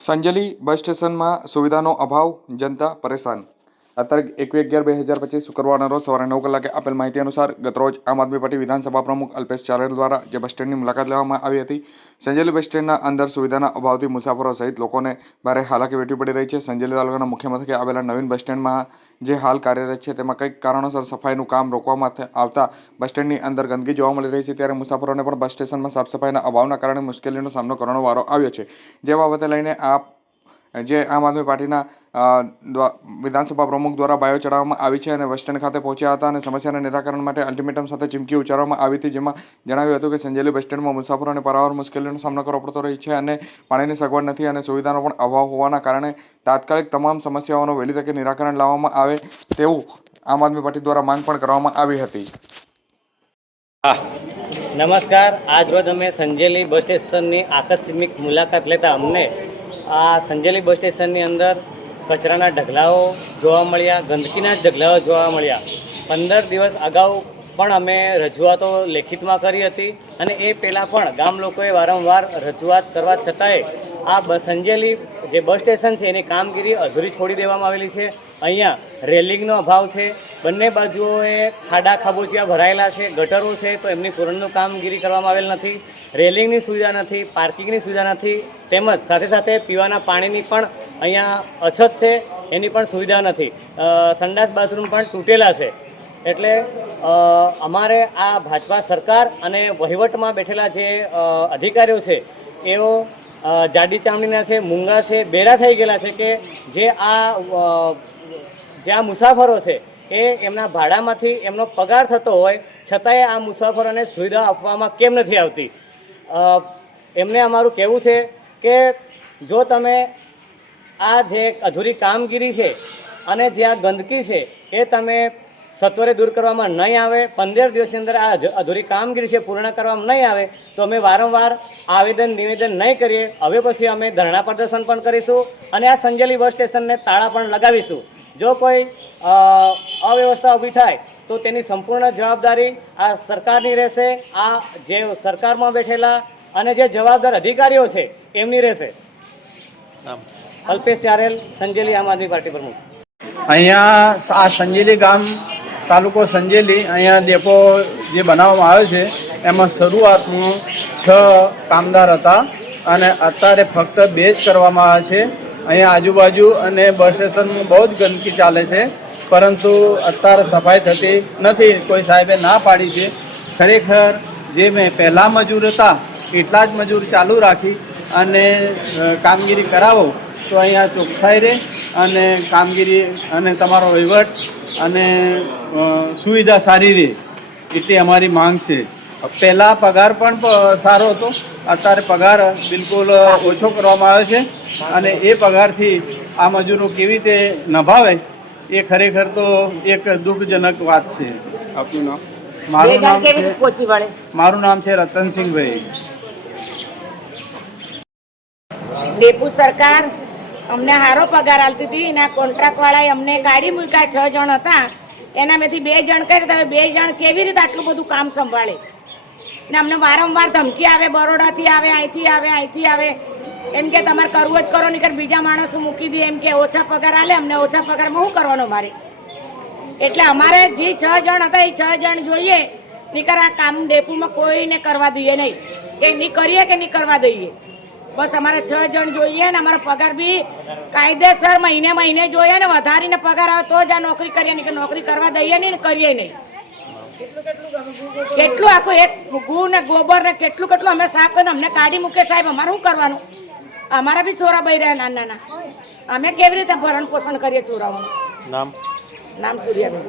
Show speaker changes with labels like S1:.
S1: સંજેલી બસ સ્ટેશનમાં સુવિધાનો અભાવ જનતા પરેશાન આ તારીખ એકવીસ અગિયાર બે હજાર પચીસ શુક્રવારના રોજ સવારે નવ કલાકે આપેલ માહિતી અનુસાર ગતરોજ આમ આદમી પાર્ટી વિધાનસભા પ્રમુખ અલ્પેશ ચારેલ દ્વારા જે બસ સ્ટેન્ડની મુલાકાત લેવામાં આવી હતી, સંજેલી બસ સ્ટેન્ડના અંદર સુવિધાના અભાવથી મુસાફરો સહિત લોકોને ભારે હાલાકી વેઠવી પડી રહી છે. સંજેલી તાલુકાના મુખ્ય મથકે આવેલા નવીન બસ સ્ટેન્ડમાં જે હાલ કાર્યરત છે તેમાં કંઈક કારણોસર સફાઈનું કામ રોકવામાં આવતા બસ સ્ટેન્ડની અંદર ગંદકી જોવા મળી રહી છે. ત્યારે મુસાફરોને પણ બસ સ્ટેશનમાં સાફ સફાઈના અભાવના કારણે મુશ્કેલીનો સામનો કરવાનો વારો આવ્યો છે. જે બાબતે લઈને આપ જે આમ આદમી પાર્ટીના વિધાનસભા પ્રમુખ દ્વારા બાયો ચડાવવામાં આવી છે અને બસ સ્ટેન્ડ ખાતે પહોંચ્યા હતા અને સમસ્યાના નિરાકરણ માટે અલ્ટિમેટમ સાથે ચીમકી ઉચ્ચારવામાં આવી હતી જેમાં જણાવ્યું હતું કે સંજેલી બસ સ્ટેન્ડમાં મુસાફરોને પારાવાર મુશ્કેલીનો સામનો કરવો પડતો રહી છે અને પાણીની સગવડ નથી અને સુવિધાનો પણ અભાવ હોવાના કારણે તાત્કાલિક તમામ સમસ્યાઓનું વહેલી તકે નિરાકરણ લાવવામાં આવે તેવું આમ આદમી પાર્ટી દ્વારા માંગ પણ કરવામાં આવી હતી.
S2: નમસ્કાર. આજ રોજ અમે સંજેલી બસ સ્ટેશનની આકસ્મિક મુલાકાત લેતા અમને આ સંજેલી બસ સ્ટેશનની અંદર કચરાના ઢગલાઓ જોવા મળ્યા, ગંદકીના ઢગલાઓ જોવા મળ્યા. પંદર દિવસ અગાઉ પણ અમે રજૂઆતો લેખિતમાં કરી હતી અને એ પહેલાં પણ ગામ લોકોએ વારંવાર રજૂઆત કરવા છતાંય આ બસ સંજેલી જે બસ સ્ટેશન છે, એની કામગીરી અધૂરી છોડી દેવામાં આવેલી છે. અહીંયા રેલિંગનો અભાવ છે. બંને બાજુઓએ ખાડા ખાબોચિયા ભરાયેલા છે, ગટરો છે, તો એમની પૂરણનું કામગીરી કરવામાં આવેલ નથી. રેલિંગની સુવિધા નથી, પાર્કિંગની સુવિધા નથી, તેમજ સાથે સાથે પીવાના પાણીની પણ અહીંયા અછત છે, એની પણ સુવિધા નથી. સંડાસ બાથરૂમ પણ તૂટેલા છે. એટલે અમારે આ ભાજપા સરકાર અને વહીવટમાં બેઠેલા જે અધિકારીઓ છે, એઓ જાડી ચામડીના છે, મૂંગા છે, બેરા થઈ ગયેલા છે કે જે આ જે આ મુસાફરો છે એ એમના ભાડામાંથી એમનો પગાર થતો હોય, છતાંય આ મુસાફરોને સુવિધા આપવામાં કેમ નથી આવતી? એમને અમારું કહેવું છે કે જો તમે આ જે અધૂરી કામગીરી છે અને જે આ ગંદકી છે એ તમે સત્વરે દૂર કરવામાં નહીં આવે પંદર દિવસની અંદર આ અધૂરી કામગીરી છે પૂર્ણ કરવામાં નહીં આવે તો અમે વારંવાર આવેદન નિવેદન નહીં કરીએ. હવે પછી અમે ધરણા પ્રદર્શન પણ કરીશું અને આ સંજેલી બસ સ્ટેશનને તાળા પણ લગાવીશું. જો કોઈ અવ્યવસ્થા ઊભી થાય તો તેની સંપૂર્ણ જવાબદારી આ સરકારની રહેશે આ જે સરકારમાં બેઠેલા અને જે જવાબદાર અધિકારીઓ છે એમની રહેશે. અલ્પેશ ચારેલ સંજેલી આમ આદમી પાર્ટી પ્રમુખ.
S3: અહીંયા આ સંજેલી ગામ તાલુકો સંજેલી અહીંયા ડેપો જે બનાવવામાં આવ્યો છે, એમાં શરૂઆતમાં છ કામદાર હતા અને અત્યારે ફક્ત બે જ કરવામાં આવે છે. અહીંયા આજુબાજુ અને બસ સ્ટેશનમાં બહુ જ ગંદકી ચાલે છે, પરંતુ અત્યારે સફાઈ થતી નથી, કોઈ સાહેબે ના પાડી છે. ખરેખર જે મેં પહેલાં મજૂર હતા, એટલા જ મજૂર ચાલુ રાખી અને કામગીરી કરાવો, તો અહીંયા ચોખ્ખાઈ રહે અને કામગીરી અને તમારો વહીવટ અને સુવિધા સારી રહે એટલી અમારી માંગ છે. પહેલાં પગાર પણ સારો હતો. અત્યારે પગાર બિલકુલ ઓછો કરવામાં આવ્યો છે અને એ પગારથી આ મજૂરો કેવી રીતે નભાવે એ ખરેખર તો એક દુઃખજનક વાત છે.
S1: આપનું નામ?
S3: મારું નામ છે મારું નામ છે રતનસિંહભાઈ.
S4: ડેપુ સરકાર અમને સારો પગાર આલતી હતી. એના કોન્ટ્રાક્ટવાળાએ અમને ગાડી મૂક્યા, છ જણ હતા. એના મેથી બે જણ કરી તો હવે બે જણ કેવી રીતે આટલું બધું કામ સંભાળે? ને અમને વારંવાર ધમકી આવે, બરોડાથી આવે, અહીંથી આવે અહીંથી આવે. એમ કે તમારે કરવું જ કરો, નહીં બીજા માણસો મૂકી દે. એમ કે ઓછા પગાર આલે, અમને ઓછા પગારમાં શું કરવાનો મારે? એટલે અમારે જે છ જણ હતા, એ છ જણ જોઈએ. નીકળ આ કામ ડેપુમાં કોઈને કરવા દઈએ નહીં. કે નહીં કરીએ કે નહીં કરવા દઈએ? બસ અમારે છ જણ જોઈએ ને અમારો પગાર બી કાયદેસર મહિને મહિને જોઈએ ને વધારીને પગાર આવે તો જ આ નોકરી કરીએ નહીં કે નોકરી કરવા દઈએ નહીં ને કરીએ નહીં. કેટલું આખું એક ગુ ને ગોબર ને કેટલું કેટલું અમે સાફ કરીને અમને કાઢી મૂકે સાહેબ અમારે શું કરવાનું? અમારા બી છોરા બહી રહ્યા નાના નાના. અમે કેવી રીતે ભરણ પોષણ કરીએ છોરાઓનું?
S2: નામ?
S4: નામ સૂર્યાબેન.